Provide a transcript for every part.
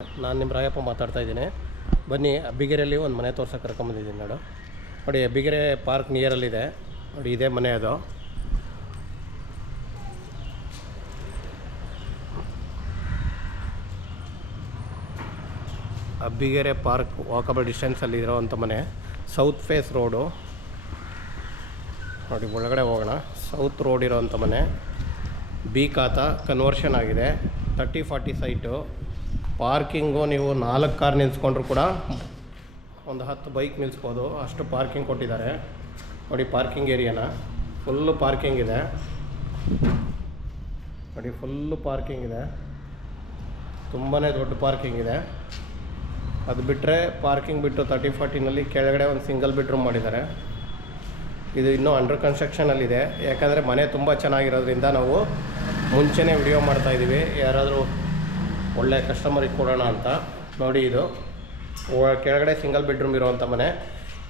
ನಾನು ನಿಮ್ಮ ರಾಯಪ್ಪ ಮಾತಾಡ್ತಾ ಇದ್ದೀನಿ. ಬನ್ನಿ, ಅಬ್ಬಿಗೆರೆಯಲ್ಲಿ ಒಂದು ಮನೆ ತೋರ್ಸೋಕೆ ಕರ್ಕೊಂಬಂದಿದ್ದೀನಿ ನೋಡಿ. ಅಬ್ಬಿಗೆರೆ ಪಾರ್ಕ್ ನಿಯರಲ್ಲಿದೆ ನೋಡಿ, ಇದೇ ಮನೆ ಅದು. ಅಬ್ಬಿಗೆರೆ ಪಾರ್ಕ್ ವಾಕಬಲ್ ಡಿಸ್ಟೆನ್ಸಲ್ಲಿ ಇರೋವಂಥ ಮನೆ. ಸೌತ್ ಫೇಸ್ ರೋಡು ನೋಡಿ, ಒಳಗಡೆ ಹೋಗೋಣ. ಸೌತ್ ರೋಡ್ ಇರೋವಂಥ ಮನೆ. ಬಿ ಖಾತಾ ಕನ್ವರ್ಷನ್ ಆಗಿದೆ. 30-40 ಸೈಟು. ಪಾರ್ಕಿಂಗು ನೀವು 4 ಕಾರ್ ನಿಲ್ಲಿಸ್ಕೊಂಡ್ರು ಕೂಡ ಒಂದು 10 ಬೈಕ್ ನಿಲ್ಲಿಸ್ಬೋದು, ಅಷ್ಟು ಪಾರ್ಕಿಂಗ್ ಕೊಟ್ಟಿದ್ದಾರೆ ನೋಡಿ. ಪಾರ್ಕಿಂಗ್ ಏರಿಯಾನ ಫುಲ್ಲು ಪಾರ್ಕಿಂಗ್ ಇದೆ ನೋಡಿ, ಫುಲ್ಲು ಪಾರ್ಕಿಂಗ್ ಇದೆ. ತುಂಬಾ ದೊಡ್ಡ ಪಾರ್ಕಿಂಗ್ ಇದೆ. ಅದು ಬಿಟ್ಟರೆ ಪಾರ್ಕಿಂಗ್ ಬಿಟ್ಟು 30-40ನಲ್ಲಿ ಕೆಳಗಡೆ ಒಂದು ಸಿಂಗಲ್ ಬೆಡ್ರೂಮ್ ಮಾಡಿದ್ದಾರೆ. ಇದು ಇನ್ನೂ ಅಂಡರ್ ಕನ್ಸ್ಟ್ರಕ್ಷನಲ್ಲಿದೆ. ಯಾಕಂದರೆ ಮನೆ ತುಂಬ ಚೆನ್ನಾಗಿರೋದ್ರಿಂದ ನಾವು ಮುಂಚೆನೇ ವಿಡಿಯೋ ಮಾಡ್ತಾಯಿದ್ದೀವಿ, ಯಾರಾದರೂ ಒಳ್ಳೆ ಕಸ್ಟಮರಿಗೆ ಕೊಡೋಣ ಅಂತ ನೋಡಿ. ಇದು ಕೆಳಗಡೆ ಸಿಂಗಲ್ ಬೆಡ್ರೂಮ್ ಇರೋವಂಥ ಮನೆ.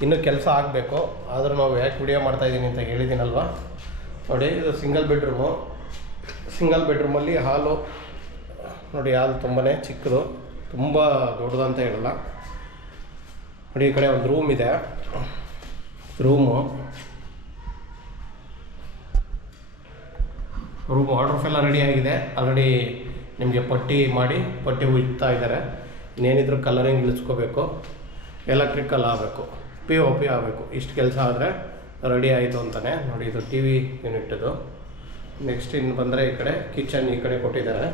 ಇನ್ನೂ ಕೆಲಸ ಆಗಬೇಕು, ಆದರೂ ನಾವು ಯಾಕೆ ವಿಡಿಯೋ ಮಾಡ್ತಾಯಿದ್ದೀನಿ ಅಂತ ಹೇಳಿದ್ದೀನಲ್ವ ನೋಡಿ. ಇದು ಸಿಂಗಲ್ ಬೆಡ್ರೂಮು. ಸಿಂಗಲ್ ಬೆಡ್ರೂಮಲ್ಲಿ ಹಾಲು ನೋಡಿ, ಹಾಲು ತುಂಬಾ ಚಿಕ್ಕದು, ತುಂಬ ದೊಡ್ಡದಂತ ಹೇಳಲ್ಲ ನೋಡಿ. ಈ ಕಡೆ ಒಂದು ರೂಮ್ ಇದೆ. ರೂಮು ವಾಟರ್ ಫೆಲ್ಲ ರೆಡಿಯಾಗಿದೆ ಆಲ್ರೆಡಿ. ನಿಮಗೆ ಪಟ್ಟಿ ಉಜ್ತಾ ಇದ್ದಾರೆ. ಇನ್ನೇನಿದ್ರು ಕಲರಿಂಗ್ ಇಳಿಸ್ಕೋಬೇಕು, ಎಲೆಕ್ಟ್ರಿಕಲ್ ಆಗಬೇಕು, POP ಆಗಬೇಕು. ಇಷ್ಟು ಕೆಲಸ ಆದರೆ ರೆಡಿ ಆಯಿತು ಅಂತಲೇ ನೋಡಿ. ಇದು TV ಯೂನಿಟ್ಟದು. ನೆಕ್ಸ್ಟ್ ಇನ್ನು ಬಂದರೆ ಈ ಕಡೆ ಕಿಚನ್ ಈ ಕಡೆ ಕೊಟ್ಟಿದ್ದಾರೆ.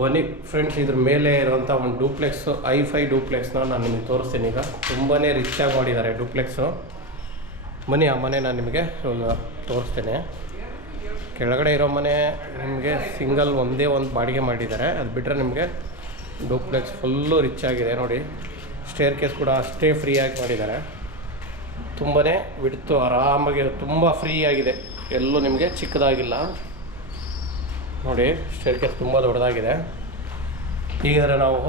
ಬನ್ನಿ ಫ್ರೆಂಡ್ಸ್, ಇದ್ರ ಮೇಲೆ ಇರೋವಂಥ ಒಂದು ಡೂಪ್ಲೆಕ್ಸು, I5 ಡೂಪ್ಲೆಕ್ಸ್ನ ನಾನು ನಿಮಗೆ ತೋರಿಸ್ತೀನಿ. ಈಗ ತುಂಬಾ ರಿಚಾಗಿ ಮಾಡಿದ್ದಾರೆ ಡೂಪ್ಲೆಕ್ಸು. ಬನ್ನಿ, ಆ ಮನೆ ನಾನು ನಿಮಗೆ ತೋರಿಸ್ತೇನೆ. ಕೆಳಗಡೆ ಇರೋ ಮನೆ ನಿಮಗೆ ಸಿಂಗಲ್ ಒಂದೇ ಒಂದು ಬಾಡಿಗೆ ಮಾಡಿದ್ದಾರೆ. ಅದು ಬಿಟ್ಟರೆ ನಿಮಗೆ ಡೂಪ್ಲೆಕ್ಸ್ ಫುಲ್ಲು ರಿಚ್ ಆಗಿದೆ ನೋಡಿ. ಸ್ಟೇರ್ ಕೇಸ್ ಕೂಡ ಅಷ್ಟೇ ಫ್ರೀಯಾಗಿ ಮಾಡಿದ್ದಾರೆ. ತುಂಬಾ ಬಿಡ್ತು, ಆರಾಮಾಗಿ ತುಂಬ ಫ್ರೀ ಆಗಿದೆ, ಎಲ್ಲೂ ನಿಮಗೆ ಚಿಕ್ಕದಾಗಿಲ್ಲ ನೋಡಿ. ಸ್ಟೇರ್ ಕೇಸ್ ತುಂಬ ದೊಡ್ಡದಾಗಿದೆ. ಈಗ ನಾವು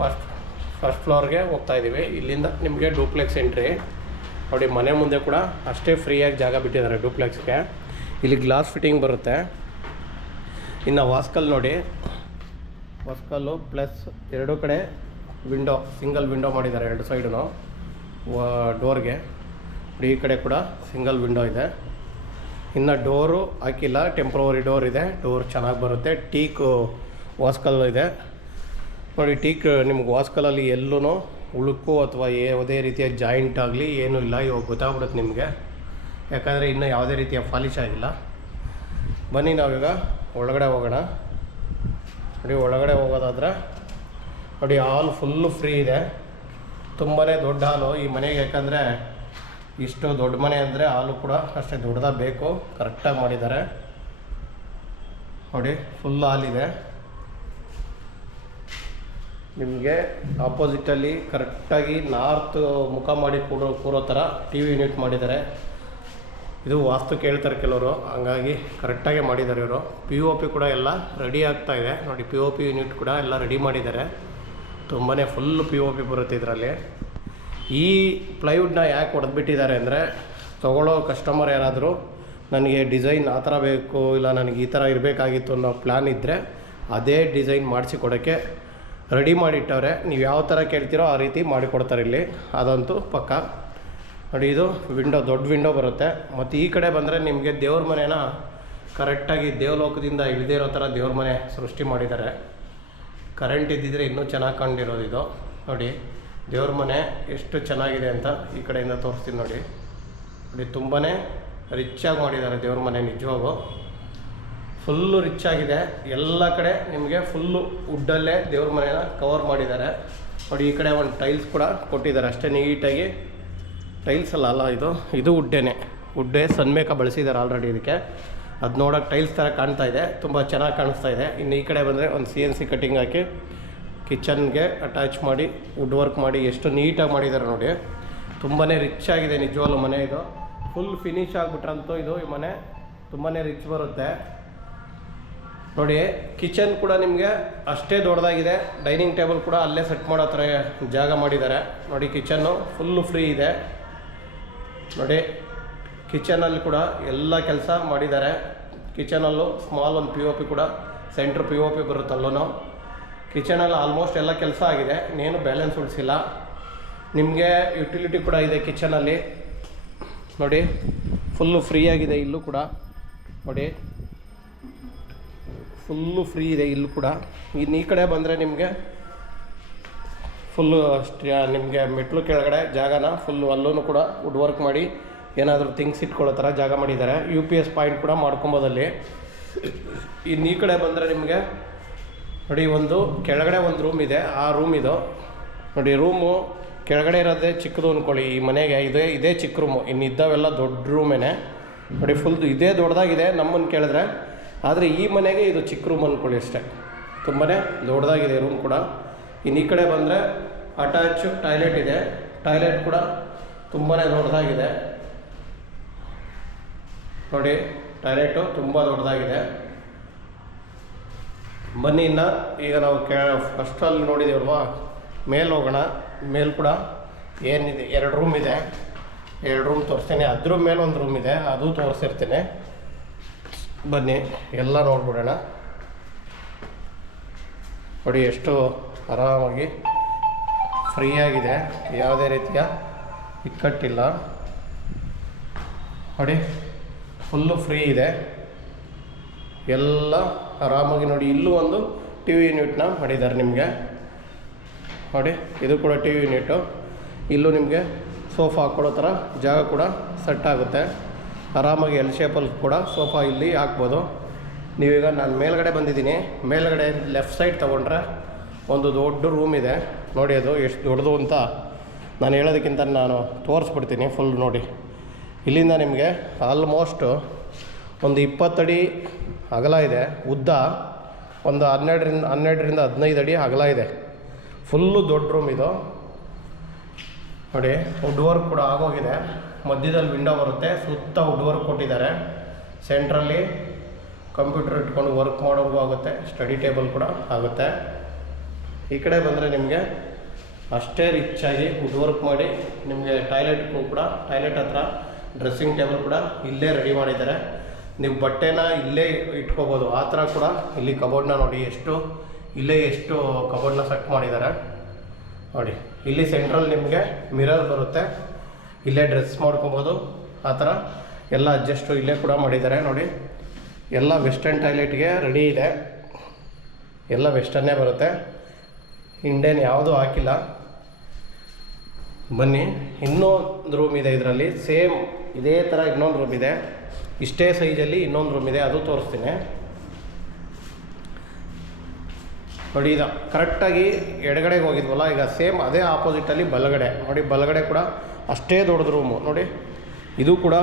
ಫಸ್ಟ್ ಫ್ಲೋರ್ಗೆ ಹೋಗ್ತಾಯಿದ್ದೀವಿ. ಇಲ್ಲಿಂದ ನಿಮಗೆ ಡೂಪ್ಲೆಕ್ಸ್ ಎಂಟ್ರಿ ನೋಡಿ. ಮನೆ ಮುಂದೆ ಕೂಡ ಅಷ್ಟೇ ಫ್ರೀಯಾಗಿ ಜಾಗ ಬಿಟ್ಟಿದ್ದಾರೆ ಡೂಪ್ಲೆಕ್ಸ್ಗೆ. ಇಲ್ಲಿ ಗ್ಲಾಸ್ ಫಿಟ್ಟಿಂಗ್ ಬರುತ್ತೆ. ಇನ್ನು ವಾಸ್ಕಲ್ ನೋಡಿ, ವಾಸ್ಕಲ್ಲು ಪ್ಲಸ್ 2 ಕಡೆ ವಿಂಡೋ, ಸಿಂಗಲ್ ವಿಂಡೋ ಮಾಡಿದ್ದಾರೆ 2 ಸೈಡು ಡೋರ್ಗೆ. ಈ ಕಡೆ ಕೂಡ ಸಿಂಗಲ್ ವಿಂಡೋ ಇದೆ. ಇನ್ನು ಡೋರು ಹಾಕಿಲ್ಲ, ಟೆಂಪ್ರವರಿ ಡೋರ್ ಇದೆ. ಡೋರ್ ಚೆನ್ನಾಗಿ ಬರುತ್ತೆ. ಟೀಕ್ ವಾಸ್ಕಲ್ ಇದೆ ನೋಡಿ. ಟೀಕ್ ನಿಮ್ಗೆ ವಾಸ್ಕಲಲ್ಲಿ ಎಲ್ಲೂ ಉಳುಕು ಅಥವಾ ಯಾವುದೇ ರೀತಿಯ ಜಾಯಿಂಟ್ ಆಗಲಿ ಏನೂ ಇಲ್ಲ. ಇವಾಗ ಗೊತ್ತಾಗ್ಬಿಡುತ್ತೆ ನಿಮಗೆ, ಯಾಕಂದರೆ ಇನ್ನೂ ಯಾವುದೇ ರೀತಿಯ ಪಾಲಿಶ್ ಆಗಿಲ್ಲ. ಬನ್ನಿ ನಾವೀಗ ಒಳಗಡೆ ಹೋಗೋಣ ನೋಡಿ. ಒಳಗಡೆ ಹೋಗೋದಾದರೆ ನೋಡಿ, ಹಾಲ್ ಫುಲ್ಲು ಫ್ರೀ ಇದೆ. ತುಂಬಾ ದೊಡ್ಡ ಹಾಲು ಈ ಮನೆಗೆ. ಯಾಕಂದರೆ ಇಷ್ಟು ದೊಡ್ಡ ಮನೆ ಅಂದರೆ ಹಾಲು ಕೂಡ ಅಷ್ಟೇ ದೊಡ್ಡದಾಗಿ ಬೇಕು. ಕರೆಕ್ಟಾಗಿ ಮಾಡಿದ್ದಾರೆ ನೋಡಿ. ಫುಲ್ ಹಾಲಿದೆ. ನಿಮಗೆ ಆಪೋಸಿಟಲ್ಲಿ ಕರೆಕ್ಟಾಗಿ ನಾರ್ತ್ ಮುಖ ಮಾಡಿ ಕೂರೋ ಥರ TV ಯೂನಿಟ್ ಮಾಡಿದ್ದಾರೆ. ಇದು ವಾಸ್ತು ಕೇಳ್ತಾರೆ ಕೆಲವರು, ಹಂಗಾಗಿ ಕರೆಕ್ಟಾಗೆ ಮಾಡಿದ್ದಾರೆ ಇವರು. POP ಕೂಡ ಎಲ್ಲ ರೆಡಿ ಆಗ್ತಾಯಿದೆ ನೋಡಿ. POP ಯೂನಿಟ್ ಕೂಡ ಎಲ್ಲ ರೆಡಿ ಮಾಡಿದ್ದಾರೆ. ತುಂಬಾ ಫುಲ್ಲು POP ಬರುತ್ತೆ ಇದರಲ್ಲಿ. ಈ ಪ್ಲೈವುಡ್ನ ಯಾಕೆ ಹೊಡೆದ್ಬಿಟ್ಟಿದ್ದಾರೆ ಅಂದರೆ, ತೊಗೊಳ್ಳೋ ಕಸ್ಟಮರ್ ಯಾರಾದರೂ ನನಗೆ ಡಿಸೈನ್ ಆ ಥರ ಬೇಕು, ಇಲ್ಲ ನನಗೆ ಈ ಥರ ಇರಬೇಕಾಗಿತ್ತು ಅನ್ನೋ ಪ್ಲ್ಯಾನ್ ಇದ್ದರೆ ಅದೇ ಡಿಸೈನ್ ಮಾಡಿಸಿ ಕೊಡೋಕ್ಕೆ ರೆಡಿ ಮಾಡಿಟ್ಟವ್ರೆ. ನೀವು ಯಾವ ಥರ ಕೇಳ್ತೀರೋ ಆ ರೀತಿ ಮಾಡಿಕೊಡ್ತಾರೆ ಇಲ್ಲಿ, ಅದಂತೂ ಪಕ್ಕ ನೋಡಿ. ಇದು ವಿಂಡೋ, ದೊಡ್ಡ ವಿಂಡೋ ಬರುತ್ತೆ. ಮತ್ತು ಈ ಕಡೆ ಬಂದರೆ ನಿಮಗೆ ದೇವ್ರ ಮನೆನ ಕರೆಕ್ಟಾಗಿ ದೇವಲೋಕದಿಂದ ಇಳಿದೇ ಇರೋ ಥರ ದೇವ್ರ ಮನೆ ಸೃಷ್ಟಿ ಮಾಡಿದ್ದಾರೆ. ಕರೆಂಟ್ ಇದ್ದಿದ್ರೆ ಇನ್ನೂ ಚೆನ್ನಾಗಿ ಕಂಡಿರೋದು ಇದು ನೋಡಿ. ದೇವ್ರ ಮನೆ ಎಷ್ಟು ಚೆನ್ನಾಗಿದೆ ಅಂತ ಈ ಕಡೆಯಿಂದ ತೋರಿಸ್ತೀನಿ ನೋಡಿ. ತುಂಬಾ ರಿಚ್ಚಾಗಿ ಮಾಡಿದ್ದಾರೆ ದೇವ್ರ ಮನೆ. ನಿಜವಾಗೂ ಫುಲ್ಲು ರಿಚ್ ಆಗಿದೆ. ಎಲ್ಲ ಕಡೆ ನಿಮಗೆ ಫುಲ್ಲು ವುಡ್ಡಲ್ಲೇ ದೇವ್ರ ಮನೆನ ಕವರ್ ಮಾಡಿದ್ದಾರೆ ನೋಡಿ. ಈ ಕಡೆ ಒಂದು ಟೈಲ್ಸ್ ಕೂಡ ಕೊಟ್ಟಿದ್ದಾರೆ ಅಷ್ಟೇ ನೀಟಾಗಿ. ಟೈಲ್ಸ್ ಅಲ್ಲ ಇದು ವುಡ್ಡೇ ಸನ್ಮೇಕ ಬಳಸಿದ್ದಾರೆ ಆಲ್ರೆಡಿ ಇದಕ್ಕೆ. ಅದು ನೋಡೋಕೆ ಟೈಲ್ಸ್ ಥರ ಕಾಣ್ತಾ ಇದೆ, ತುಂಬ ಚೆನ್ನಾಗಿ ಕಾಣಿಸ್ತಾ ಇದೆ. ಇನ್ನು ಈ ಕಡೆ ಬಂದರೆ ಒಂದು CNC ಕಟ್ಟಿಂಗ್ ಹಾಕಿ ಕಿಚನ್ಗೆ ಅಟ್ಯಾಚ್ ಮಾಡಿ ವುಡ್ ವರ್ಕ್ ಮಾಡಿ ಎಷ್ಟು ನೀಟಾಗಿ ಮಾಡಿದ್ದಾರೆ ನೋಡಿ. ತುಂಬಾ ರಿಚ್ ಆಗಿದೆ ನಿಜವಾಗ್ಲೂ ಮನೆ. ಇದು ಫುಲ್ ಫಿನಿಶ್ ಆಗಿಬಿಟ್ರಂತೂ ಈ ಮನೆ ತುಂಬಾ ರಿಚ್ ಬರುತ್ತೆ ನೋಡಿ. ಕಿಚನ್ ಕೂಡ ನಿಮಗೆ ಅಷ್ಟೇ ದೊಡ್ಡದಾಗಿದೆ. ಡೈನಿಂಗ್ ಟೇಬಲ್ ಕೂಡ ಅಲ್ಲೇ ಸೆಟ್ ಮಾಡೋ ಥರ ಜಾಗ ಮಾಡಿದ್ದಾರೆ ನೋಡಿ. ಕಿಚನ್ನು ಫುಲ್ಲು ಫ್ರೀ ಇದೆ ನೋಡಿ. ಕಿಚನಲ್ಲಿ ಕೂಡ ಎಲ್ಲ ಕೆಲಸ ಮಾಡಿದ್ದಾರೆ. ಕಿಚನಲ್ಲೂ ಸ್ಮಾಲ್ ಒಂದು POP ಕೂಡ ಸೆಂಟ್ರ್ POP ಬರುತ್ತಲ್ಲೂ. ಕಿಚನಲ್ಲಿ ಆಲ್ಮೋಸ್ಟ್ ಎಲ್ಲ ಕೆಲಸ ಆಗಿದೆ, ಇನ್ನೇನು ಬ್ಯಾಲೆನ್ಸ್ ಉಳಿಸಿಲ್ಲ. ನಿಮಗೆ ಯುಟಿಲಿಟಿ ಕೂಡ ಇದೆ ಕಿಚನಲ್ಲಿ ನೋಡಿ, ಫುಲ್ಲು ಫ್ರೀ ಆಗಿದೆ. ಇಲ್ಲೂ ಕೂಡ ನೋಡಿ ಫುಲ್ಲು ಫ್ರೀ ಇದೆ. ಇಲ್ಲೂ ಕೂಡ ಇನ್ನು ಈ ಕಡೆ ಬಂದರೆ ನಿಮಗೆ ಫುಲ್ಲು ನಿಮಗೆ ಮೆಟ್ಲು ಕೆಳಗಡೆ ಜಾಗನ ಫುಲ್ಲು ಅಲ್ಲೂ ಕೂಡ ವುಡ್ ವರ್ಕ್ ಮಾಡಿ ಏನಾದರೂ ಥಿಂಗ್ಸ್ ಇಟ್ಕೊಳ್ಳೋ ಥರ ಜಾಗ ಮಾಡಿದ್ದಾರೆ. UPS ಪಾಯಿಂಟ್ ಕೂಡ ಮಾಡ್ಕೊಬೋದಲ್ಲಿ. ಇನ್ನು ಈ ಕಡೆ ಬಂದರೆ ನಿಮಗೆ ನೋಡಿ ಒಂದು ಕೆಳಗಡೆ ಒಂದು ರೂಮ್ ಇದೆ. ಆ ರೂಮ್ ಇದು ನೋಡಿ. ರೂಮು ಕೆಳಗಡೆ ಇರೋದೇ ಚಿಕ್ಕದು ಅಂದ್ಕೊಳ್ಳಿ. ಈ ಮನೆಗೆ ಇದೇ ಚಿಕ್ಕ ರೂಮು, ಇನ್ನು ಇದ್ದಾವೆಲ್ಲ ದೊಡ್ಡ ರೂಮೇನೆ ನೋಡಿ. ಫುಲ್ ಇದೇ ದೊಡ್ಡದಾಗಿದೆ ನಮ್ಮನ್ನು ಕೇಳಿದ್ರೆ. ಆದರೆ ಈ ಮನೆಗೆ ಇದು ಚಿಕ್ಕ ರೂಮ್ ಅಂದ್ಕೊಳ್ಳಿ ಅಷ್ಟೇ. ತುಂಬಾ ದೊಡ್ಡದಾಗಿದೆ ರೂಮ್ ಕೂಡ. ಇನ್ನು ಈ ಕಡೆ ಬಂದರೆ ಅಟ್ಯಾಚ್ ಟಾಯ್ಲೆಟ್ ಇದೆ. ಟಾಯ್ಲೆಟ್ ಕೂಡ ತುಂಬಾ ದೊಡ್ಡದಾಗಿದೆ ನೋಡಿ. ಟಾಯ್ಲೆಟು ತುಂಬ ದೊಡ್ಡದಾಗಿದೆ. ಬನ್ನಿ ಇನ್ನು ಈಗ ನಾವು ಫಸ್ಟಲ್ಲಿ ನೋಡಿದ್ದೀವಲ್ವಾ, ಮೇಲೆ ಹೋಗೋಣ. ಮೇಲೆ ಕೂಡ ಏನಿದೆ, 2 ರೂಮ್ ಇದೆ. 2 ರೂಮ್ ತೋರಿಸ್ತೀನಿ. ಅದ್ರ ಮೇಲೆ ಒಂದು ರೂಮ್ ಇದೆ, ಅದು ತೋರಿಸಿರ್ತೀನಿ. ಬನ್ನಿ ಎಲ್ಲ ನೋಡ್ಬಿಡೋಣ. ನೋಡಿ ಎಷ್ಟು ಆರಾಮಾಗಿ ಫ್ರೀಯಾಗಿದೆ, ಯಾವುದೇ ರೀತಿಯ ಇಕ್ಕಟ್ಟಿಲ್ಲ ನೋಡಿ. ಫುಲ್ಲು ಫ್ರೀ ಇದೆ, ಎಲ್ಲ ಆರಾಮಾಗಿ ನೋಡಿ. ಇಲ್ಲೂ ಒಂದು TV ಯೂನಿಟ್ನ ಮಾಡಿದ್ದಾರೆ ನಿಮಗೆ ನೋಡಿ. ಇದು ಕೂಡ TV ಯೂನಿಟು. ಇಲ್ಲೂ ನಿಮಗೆ ಸೋಫಾ ಹಾಕ್ಕೊಳ್ಳೋ ಥರ ಜಾಗ ಕೂಡ ಸೆಟ್ ಆಗುತ್ತೆ. ಆರಾಮಾಗಿ L ಶೇಪಲ್ಲಿ ಕೂಡ ಸೋಫಾ ಇಲ್ಲಿ ಹಾಕ್ಬೋದು. ನೀವೀಗ ನಾನು ಮೇಲ್ಗಡೆ ಬಂದಿದ್ದೀನಿ. ಮೇಲ್ಗಡೆ ಲೆಫ್ಟ್ ಸೈಡ್ ತೊಗೊಂಡ್ರೆ ಒಂದು ದೊಡ್ಡ ರೂಮ್ ಇದೆ ನೋಡಿ. ಅದು ಎಷ್ಟು ದೊಡ್ಡದು ಅಂತ ನಾನು ಹೇಳೋದಕ್ಕಿಂತ ನಾನು ತೋರಿಸ್ಬಿಡ್ತೀನಿ ಫುಲ್ ನೋಡಿ. ಇಲ್ಲಿಂದ ನಿಮಗೆ ಆಲ್ಮೋಸ್ಟು ಒಂದು 20 ಅಡಿ ಅಗಲ ಇದೆ. ಉದ್ದ ಒಂದು 12ರಿಂದ 15 ಅಡಿ ಅಗಲ ಇದೆ. ಫುಲ್ಲು ದೊಡ್ಡ ರೂಮ್ ಇದು ನೋಡಿ. ವುಡ್ ವರ್ಕ್ ಕೂಡ ಆಗೋಗಿದೆ. ಮಧ್ಯದಲ್ಲಿ ವಿಂಡೋ ಬರುತ್ತೆ, ಸುತ್ತ ವುಡ್ ವರ್ಕ್ ಕೊಟ್ಟಿದ್ದಾರೆ. ಸೆಂಟ್ರಲ್ಲಿ ಕಂಪ್ಯೂಟರ್ ಇಟ್ಕೊಂಡು ವರ್ಕ್ ಮಾಡೋಕ್ಕೂ ಆಗುತ್ತೆ, ಸ್ಟಡಿ ಟೇಬಲ್ ಕೂಡ ಆಗುತ್ತೆ. ಈ ಕಡೆ ಬಂದರೆ ನಿಮಗೆ ಅಷ್ಟೇ ರಿಚ್ಚಾಗಿ ವುಡ್ ವರ್ಕ್ ಮಾಡಿ ನಿಮಗೆ ಟಾಯ್ಲೆಟ್ಗೂ ಕೂಡ, ಟಾಯ್ಲೆಟ್ ಹತ್ರ ಡ್ರೆಸ್ಸಿಂಗ್ ಟೇಬಲ್ ಕೂಡ ಇಲ್ಲೇ ರೆಡಿ ಮಾಡಿದ್ದಾರೆ. ನೀವು ಬಟ್ಟೆನ ಇಲ್ಲೇ ಇಟ್ಕೋಬೋದು, ಆ ಥರ ಕೂಡ. ಇಲ್ಲಿ ಕಬೋರ್ಡ್ನ ನೋಡಿ, ಇಲ್ಲೇ ಎಷ್ಟು ಕಬೋರ್ಡ್ನ ಸೆಟ್ ಮಾಡಿದ್ದಾರೆ ನೋಡಿ. ಇಲ್ಲಿ ಸೆಂಟ್ರಲ್ ನಿಮಗೆ ಮಿರರ್ ಬರುತ್ತೆ, ಇಲ್ಲೇ ಡ್ರೆಸ್ ಮಾಡ್ಕೊಬೋದು. ಆ ಥರ ಎಲ್ಲ ಅಡ್ಜಸ್ಟು ಇಲ್ಲೇ ಕೂಡ ಮಾಡಿದ್ದಾರೆ ನೋಡಿ. ಎಲ್ಲ ವೆಸ್ಟರ್ನ್ ಟಾಯ್ಲೆಟ್ಗೆ ರೆಡಿ ಇದೆ, ಎಲ್ಲ ವೆಸ್ಟರ್ನೇ ಬರುತ್ತೆ, ಇಂಡಿಯನ್ ಯಾವುದೂ ಹಾಕಿಲ್ಲ. ಬನ್ನಿ, ಇನ್ನೊಂದು ರೂಮ್ ಇದೆ ಇದರಲ್ಲಿ. ಸೇಮ್ ಇದೇ ಥರ ಇನ್ನೊಂದು ರೂಮ್ ಇದೆ, ಇಷ್ಟೇ ಸೈಜಲ್ಲಿ ಇನ್ನೊಂದು ರೂಮ್ ಇದೆ, ಅದು ತೋರಿಸ್ತೀನಿ ನೋಡಿ. ಇದು ಕರೆಕ್ಟಾಗಿ ಎಡಗಡೆಗೆ ಹೋಗಿದ್ವಲ್ಲ, ಈಗ ಸೇಮ್ ಅದೇ ಆಪೋಸಿಟಲ್ಲಿ ಬಲಗಡೆ ನೋಡಿ. ಬಲಗಡೆ ಕೂಡ ಅಷ್ಟೇ ದೊಡ್ಡದು ರೂಮು ನೋಡಿ. ಇದು ಕೂಡ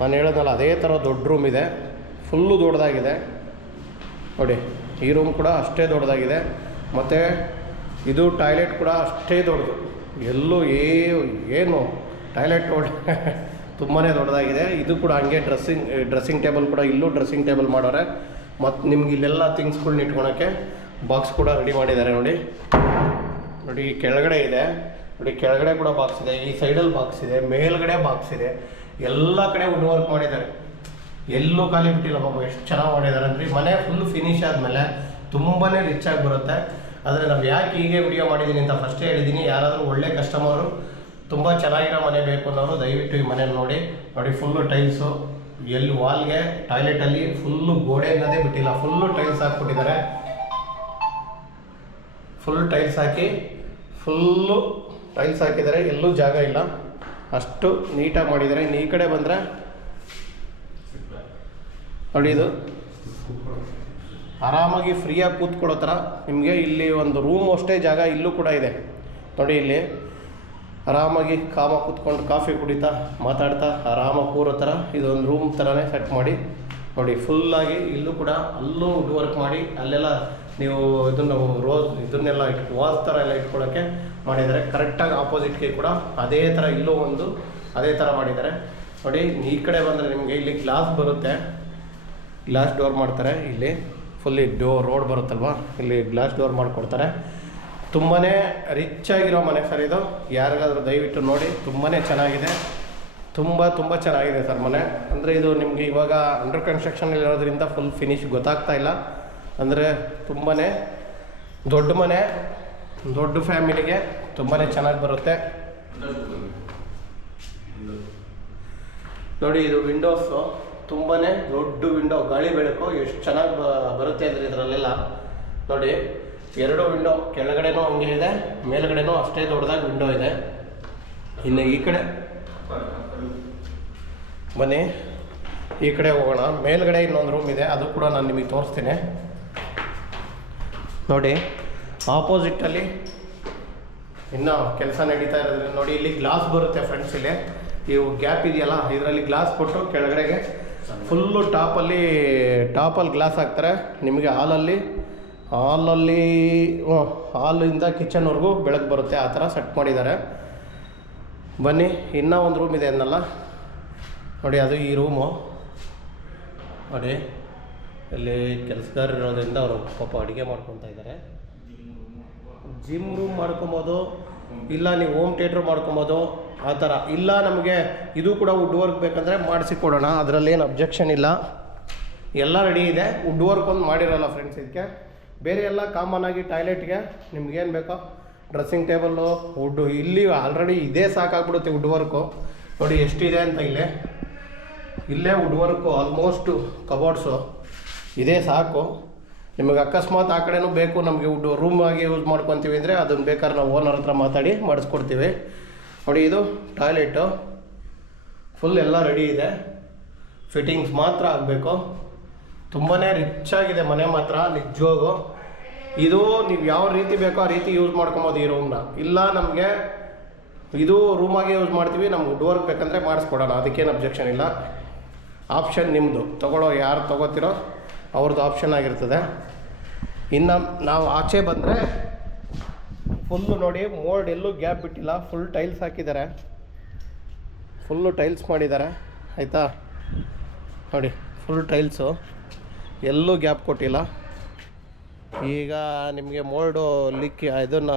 ನಾನು ಹೇಳೋದಲ್ಲ, ಅದೇ ಥರ ದೊಡ್ಡ ರೂಮ್ ಇದೆ, ಫುಲ್ಲು ದೊಡ್ಡದಾಗಿದೆ ನೋಡಿ. ಈ ರೂಮ್ ಕೂಡ ಅಷ್ಟೇ ದೊಡ್ಡದಾಗಿದೆ. ಮತ್ತು ಇದು ಟಾಯ್ಲೆಟ್ ಕೂಡ ಅಷ್ಟೇ ದೊಡ್ಡದು. ಎಲ್ಲೂ ಏನು ಟಾಯ್ಲೆಟ್ ನೋಡಿ ತುಂಬಾ ದೊಡ್ಡದಾಗಿದೆ. ಇದು ಕೂಡ ಹಂಗೆ ಡ್ರೆಸ್ಸಿಂಗ್ ಟೇಬಲ್ ಕೂಡ, ಇಲ್ಲೂ ಡ್ರೆಸ್ಸಿಂಗ್ ಟೇಬಲ್ ಮಾಡೋರೆ. ಮತ್ತು ನಿಮ್ಗೆ ಇಲ್ಲೆಲ್ಲ ಥಿಂಗ್ಸ್ಗಳ್ನ ಇಟ್ಕೊಳಕ್ಕೆ ಬಾಕ್ಸ್ ಕೂಡ ರೆಡಿ ಮಾಡಿದ್ದಾರೆ ನೋಡಿ. ನೋಡಿ ಕೆಳಗಡೆ ಇದೆ ನೋಡಿ, ಕೆಳಗಡೆ ಕೂಡ ಬಾಕ್ಸ್ ಇದೆ, ಈ ಸೈಡಲ್ಲಿ ಬಾಕ್ಸ್ ಇದೆ, ಮೇಲ್ಗಡೆ ಬಾಕ್ಸ್ ಇದೆ. ಎಲ್ಲ ಕಡೆ ವುಡ್ ವರ್ಕ್ ಮಾಡಿದ್ದಾರೆ, ಎಲ್ಲೂ ಖಾಲಿ ಬಿಟ್ಟಿಲ್ಲ ಬಾಬು. ಎಷ್ಟು ಚೆನ್ನಾಗಿ ಮಾಡಿದ್ದಾರೆ ಅಂದರೆ, ಮನೆ ಫುಲ್ ಫಿನಿಶ್ ಆದಮೇಲೆ ತುಂಬಾ ರಿಚಾಗಿ ಬರುತ್ತೆ. ಆದರೆ ನಾವು ಯಾಕೆ ಹೀಗೆ ವಿಡಿಯೋ ಮಾಡಿದ್ದೀನಿ ಅಂತ ಫಸ್ಟೇ ಹೇಳಿದ್ದೀನಿ. ಯಾರಾದರೂ ಒಳ್ಳೆ ಕಸ್ಟಮರು ತುಂಬ ಚೆನ್ನಾಗಿರೋ ಮನೆ ಬೇಕು ಅನ್ನೋರು ದಯವಿಟ್ಟು ಈ ಮನೆ ನೋಡಿ. ಫುಲ್ಲು ಟೈಲ್ಸು, ಎಲ್ಲಿ ವಾಲ್ಗೆ ಟಾಯ್ಲೆಟಲ್ಲಿ ಫುಲ್ಲು ಗೋಡೆ ಅನ್ನೋದೇ ಬಿಟ್ಟಿಲ್ಲ, ಫುಲ್ಲು ಟೈಲ್ಸ್ ಹಾಕ್ಬಿಟ್ಟಿದ್ದಾರೆ. ಫುಲ್ ಟೈಲ್ಸ್ ಹಾಕಿದ್ದಾರೆ, ಎಲ್ಲೂ ಜಾಗ ಇಲ್ಲ, ಅಷ್ಟು ನೀಟಾಗಿ ಮಾಡಿದ್ದಾರೆ. ಇನ್ನು ಈ ಕಡೆ ಬಂದರೆ ನೋಡಿ, ಇದು ಆರಾಮಾಗಿ ಫ್ರೀಯಾಗಿ ಕೂತ್ಕೊಳ್ಳೋ ಥರ ನಿಮಗೆ ಇಲ್ಲಿ ಒಂದು ರೂಮ್ ಅಷ್ಟೇ ಜಾಗ ಇಲ್ಲೂ ಕೂಡ ಇದೆ ನೋಡಿ. ಇಲ್ಲಿ ಆರಾಮಾಗಿ ಕೂತ್ಕೊಂಡು ಕಾಫಿ ಕುಡಿತಾ ಮಾತಾಡ್ತಾ ಆರಾಮಾಗಿ ಕೂರೋ ಥರ ಇದೊಂದು ರೂಮ್ ಥರನೇ ಸೆಟ್ ಮಾಡಿ ನೋಡಿ. ಫುಲ್ಲಾಗಿ ಇಲ್ಲೂ ಕೂಡ ಅಲ್ಲೂ ವುಡ್ ವರ್ಕ್ ಮಾಡಿ, ಅಲ್ಲೆಲ್ಲ ನೀವು ಇದನ್ನೆಲ್ಲ ವಾಲ್ ಥರ ಎಲ್ಲ ಇಟ್ಕೊಳ್ಳೋಕ್ಕೆ ಮಾಡಿದ್ದಾರೆ. ಕರೆಕ್ಟಾಗಿ ಆಪೋಸಿಟ್ಗೆ ಕೂಡ ಅದೇ ಥರ ಇಲ್ಲೂ ಒಂದು ಅದೇ ಥರ ಮಾಡಿದ್ದಾರೆ ನೋಡಿ. ಈ ಕಡೆ ಬಂದರೆ ನಿಮಗೆ ಇಲ್ಲಿ ಗ್ಲಾಸ್ ಬರುತ್ತೆ, ಗ್ಲಾಸ್ ಡೋರ್ ಮಾಡ್ತಾರೆ. ಇಲ್ಲಿ ಫುಲ್ಲಿ ರೋಡ್ ಬರುತ್ತಲ್ವ, ಇಲ್ಲಿ ಗ್ಲಾಸ್ ಡೋರ್ ಮಾಡಿಕೊಡ್ತಾರೆ. ತುಂಬಾ ರಿಚ್ ಆಗಿರೋ ಮನೆ ಸರ್ ಇದು. ಯಾರಿಗಾದರೂ ದಯವಿಟ್ಟು ನೋಡಿ, ತುಂಬಾ ಚೆನ್ನಾಗಿದೆ, ತುಂಬ ಚೆನ್ನಾಗಿದೆ ಸರ್ ಮನೆ. ಅಂದರೆ ಇದು ನಿಮಗೆ ಇವಾಗ ಅಂಡರ್ ಕನ್ಸ್ಟ್ರಕ್ಷನ್ ಇರೋದ್ರಿಂದ ಫುಲ್ ಫಿನಿಶ್ ಗೊತ್ತಾಗ್ತಾ ಇಲ್ಲ. ಅಂದರೆ ತುಂಬಾ ದೊಡ್ಡ ಮನೆ, ದೊಡ್ಡ ಫ್ಯಾಮಿಲಿಗೆ ತುಂಬಾ ಚೆನ್ನಾಗಿ ಬರುತ್ತೆ. ನೋಡಿ ಇದು ವಿಂಡೋಸು ತುಂಬಾ ದೊಡ್ಡ ವಿಂಡೋ, ಗಾಳಿ ಬೆಳಕು ಎಷ್ಟು ಚೆನ್ನಾಗಿ ಬರುತ್ತೆ ಅಂದರೆ ಇದರಲ್ಲೆಲ್ಲ ನೋಡಿ 2 ವಿಂಡೋ, ಕೆಳಗಡೆನೂ ಹಂಗೆ ಇದೆ, ಮೇಲ್ಗಡೆನೂ ಅಷ್ಟೇ ದೊಡ್ಡದಾಗಿ ವಿಂಡೋ ಇದೆ. ಇನ್ನು ಈ ಕಡೆ ಬನ್ನಿ, ಈ ಕಡೆ ಹೋಗೋಣ. ಮೇಲ್ಗಡೆ ಇನ್ನೊಂದು ರೂಮ್ ಇದೆ, ಅದು ಕೂಡ ನಾನು ನಿಮಗೆ ತೋರಿಸ್ತೀನಿ. ನೋಡಿ ಆಪೋಸಿಟಲ್ಲಿ ಇನ್ನೂ ಕೆಲಸ ನಡೀತಾ ಇರೋದ್ರಿಂದ ನೋಡಿ ಇಲ್ಲಿ ಗ್ಲಾಸ್ ಬರುತ್ತೆ ಫ್ರೆಂಡ್ಸ್. ಇಲ್ಲಿ ಇವು ಗ್ಯಾಪ್ ಇದೆಯಲ್ಲ, ಇದರಲ್ಲಿ ಗ್ಲಾಸ್ ಕೊಟ್ಟು ಕೆಳಗಡೆಗೆ ಫುಲ್ಲು ಟಾಪಲ್ಲಿ ಗ್ಲಾಸ್ ಹಾಕ್ತಾರೆ ನಿಮಗೆ. ಹಾಲಿಂದ ಕಿಚನ್ವರೆಗೂ ಬೆಳಕು ಬರುತ್ತೆ, ಆ ಥರ ಸೆಟ್ ಮಾಡಿದ್ದಾರೆ. ಬನ್ನಿ, ಇನ್ನೂ ಒಂದು ರೂಮ್ ಇದೆ ಅನ್ನಲ್ಲ ನೋಡಿ, ಅದು ಈ ರೂಮು ನೋಡಿ. ಇಲ್ಲಿ ಕೆಲಸಗಾರ ಇರೋದ್ರಿಂದ ಅವರು ಪಾಪ ಅಡುಗೆ ಮಾಡ್ಕೊತಾ ಇದ್ದಾರೆ. ಜಿಮ್ ರೂಮ್ ಮಾಡ್ಕೊಬೋದು, ಇಲ್ಲ ನೀವು ಹೋಮ್ ಥಿಯೇಟ್ರ್ ಮಾಡ್ಕೊಬೋದು, ಆ ಥರ. ಇಲ್ಲ ನಮಗೆ ಇದು ಕೂಡ ವುಡ್ ವರ್ಕ್ ಬೇಕಂದರೆ ಮಾಡಿಸಿ ಕೊಡೋಣ, ಅದರಲ್ಲೇನು ಅಬ್ಜೆಕ್ಷನ್ ಇಲ್ಲ. ಎಲ್ಲ ರೆಡಿ ಇದೆ. ವುಡ್ ವರ್ಕ್ ಒಂದು ಮಾಡಿರೋಲ್ಲ ಫ್ರೆಂಡ್ಸ್ ಇದಕ್ಕೆ. ಬೇರೆ ಎಲ್ಲ ಕಾಮನ್ನಾಗಿ ಟಾಯ್ಲೆಟ್ಗೆ ನಿಮ್ಗೇನು ಬೇಕೋ ಡ್ರೆಸ್ಸಿಂಗ್ ಟೇಬಲ್ಲು ವುಡ್ಡು ಇಲ್ಲಿ ಆಲ್ರೆಡಿ ಇದೇ ಸಾಕಾಗ್ಬಿಡುತ್ತೆ ವುಡ್ ವರ್ಕು. ನೋಡಿ ಎಷ್ಟಿದೆ ಅಂತ ಇಲ್ಲೇ ವುಡ್ ವರ್ಕು ಆಲ್ಮೋಸ್ಟು ಕಬೋರ್ಡ್ಸು ಇದೇ ಸಾಕು. ನಿಮಗೆ ಅಕಸ್ಮಾತ್ ಆ ಕಡೆನೂ ಬೇಕು ನಮಗೆ ವುಡ್ ರೂಮ್ ಆಗಿ ಯೂಸ್ ಮಾಡ್ಕೊತೀವಿ ಅಂದರೆ ಅದನ್ನು ಬೇಕಾದ್ರೆ ನಾವು ಓನರ್ ಹತ್ರ ಮಾತಾಡಿ ಮಾಡಿಸ್ಕೊಡ್ತೀವಿ. ನೋಡಿ ಇದು ಟಾಯ್ಲೆಟು ಫುಲ್ ಎಲ್ಲ ರೆಡಿ ಇದೆ, ಫಿಟ್ಟಿಂಗ್ಸ್ ಮಾತ್ರ ಆಗಬೇಕು. ತುಂಬಾ ರಿಚ್ ಆಗಿದೆ ಮನೆ ಮಾತ್ರ ನಿಜವಾಗೂ. ಇದು ನೀವು ಯಾವ ರೀತಿ ಬೇಕೋ ಆ ರೀತಿ ಯೂಸ್ ಮಾಡ್ಕೊಬೋದು ಈ ರೂಮ್ನ. ಇಲ್ಲ ನಮಗೆ ಇದು ರೂಮಾಗೆ ಯೂಸ್ ಮಾಡ್ತೀವಿ, ನಮ್ಗೆ ವುಡ್ ವರ್ಕ್ ಬೇಕಂದರೆ ಮಾಡಿಸ್ಕೊಡೋಣ, ಅದಕ್ಕೇನು ಅಬ್ಜೆಕ್ಷನ್ ಇಲ್ಲ. ಆಪ್ಷನ್ ನಿಮ್ಮದು, ಯಾರು ತೊಗೋತಿರೋ ಅವ್ರದ್ದು ಆಪ್ಷನ್ ಆಗಿರ್ತದೆ. ಇನ್ನು ನಾವು ಆಚೆ ಬಂದರೆ ಫುಲ್ಲು ನೋಡಿ ಮೋಲ್ಡ್ ಎಲ್ಲೂ ಗ್ಯಾಪ್ ಬಿಟ್ಟಿಲ್ಲ, ಫುಲ್ ಟೈಲ್ಸ್ ಹಾಕಿದ್ದಾರೆ, ಫುಲ್ಲು ಟೈಲ್ಸ್ ಮಾಡಿದ್ದಾರೆ ಆಯಿತಾ. ನೋಡಿ ಫುಲ್ ಟೈಲ್ಸು, ಎಲ್ಲೂ ಗ್ಯಾಪ್ ಕೊಟ್ಟಿಲ್ಲ. ಈಗ ನಿಮಗೆ ಮೋಲ್ಡು ಲೀಕ್ ಇದನ್ನು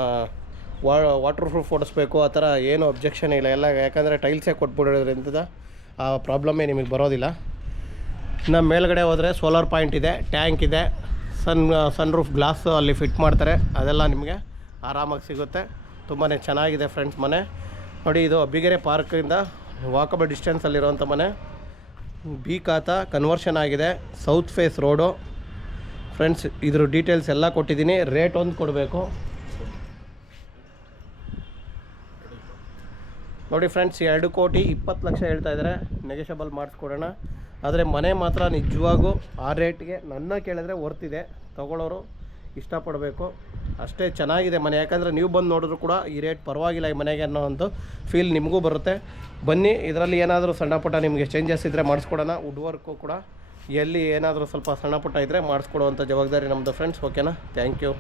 ವಾಟರ್ ಪ್ರೂಫ್ ಓಡಿಸ್ಬೇಕು ಆ ಥರ ಏನೂ ಅಬ್ಜೆಕ್ಷನ್ ಇಲ್ಲ ಎಲ್ಲ, ಯಾಕಂದರೆ ಟೈಲ್ಸೇ ಕೊಟ್ಬಿಡೋದ್ರಿಂದ ಆ ಪ್ರಾಬ್ಲಮ್ಮೇ ನಿಮಗೆ ಬರೋದಿಲ್ಲ. ಇನ್ನು ಮೇಲ್ಗಡೆ ಹೋದರೆ ಸೋಲಾರ್ ಪಾಯಿಂಟ್ ಇದೆ, ಟ್ಯಾಂಕ್ ಇದೆ, ಸನ್ ರೂಫ್ ಗ್ಲಾಸು ಅಲ್ಲಿ ಫಿಟ್ ಮಾಡ್ತಾರೆ, ಅದೆಲ್ಲ ನಿಮಗೆ ಆರಾಮಾಗಿ ಸಿಗುತ್ತೆ. ತುಂಬಾ ಚೆನ್ನಾಗಿದೆ ಫ್ರೆಂಡ್ಸ್ ಮನೆ. ನೋಡಿ ಇದು ಅಬ್ಬಿಗೆರೆ ಪಾರ್ಕಿಂದ ವಾಕಬಲ್ ಡಿಸ್ಟೆನ್ಸಲ್ಲಿರೋಂಥ ಮನೆ. ಬಿ ಖಾತಾ ಕನ್ವರ್ಷನ್ ಆಗಿದೆ, ಸೌತ್ ಫೇಸ್ ರೋಡು ಫ್ರೆಂಡ್ಸ್. ಇದ್ರ ಡೀಟೇಲ್ಸ್ ಎಲ್ಲ ಕೊಟ್ಟಿದ್ದೀನಿ. ರೇಟ್ ಒಂದು ಕೊಡಬೇಕು ನೋಡಿ ಫ್ರೆಂಡ್ಸ್, 2,20,00,000 ಹೇಳ್ತಾ ಇದ್ದಾರೆ, ನೆಗೆಷಬಲ್ ಮಾಡಿಸ್ಕೊಡೋಣ. ಆದರೆ ಮನೆ ಮಾತ್ರ ನಿಜವಾಗೂ ಆ ರೇಟ್ಗೆ ನನ್ನ ಕೇಳಿದ್ರೆ ವರ್ತಿದೆ, ತೊಗೊಳ್ಳೋರು ಇಷ್ಟಪಡಬೇಕು. ಅಷ್ಟೇ ಚೆನ್ನಾಗಿದೆ ಮನೆ, ಯಾಕಂದರೆ ನೀವು ಬಂದು ನೋಡಿದ್ರು ಕೂಡ ಈ ರೇಟ್ ಪರವಾಗಿಲ್ಲ ಈ ಮನೆಗೆ ಅನ್ನೋ ಒಂದು ಫೀಲ್ ನಿಮಗೂ ಬರುತ್ತೆ. ಬನ್ನಿ, ಇದರಲ್ಲಿ ಏನಾದರೂ ಸಣ್ಣ ಪುಟ್ಟ ನಿಮಗೆ ಚೇಂಜಸ್ ಇದ್ದರೆ ಮಾಡಿಸ್ಕೊಡೋಣ. ವುಡ್ ವರ್ಕು ಕೂಡ ಎಲ್ಲಿ ಏನಾದರೂ ಸ್ವಲ್ಪ ಸಣ್ಣ ಪುಟ್ಟ ಇದ್ದರೆ ಮಾಡಿಸ್ಕೊಡುವಂಥ ಜವಾಬ್ದಾರಿ ನಮ್ಮದು ಫ್ರೆಂಡ್ಸ್. ಓಕೆನಾ? Thank you.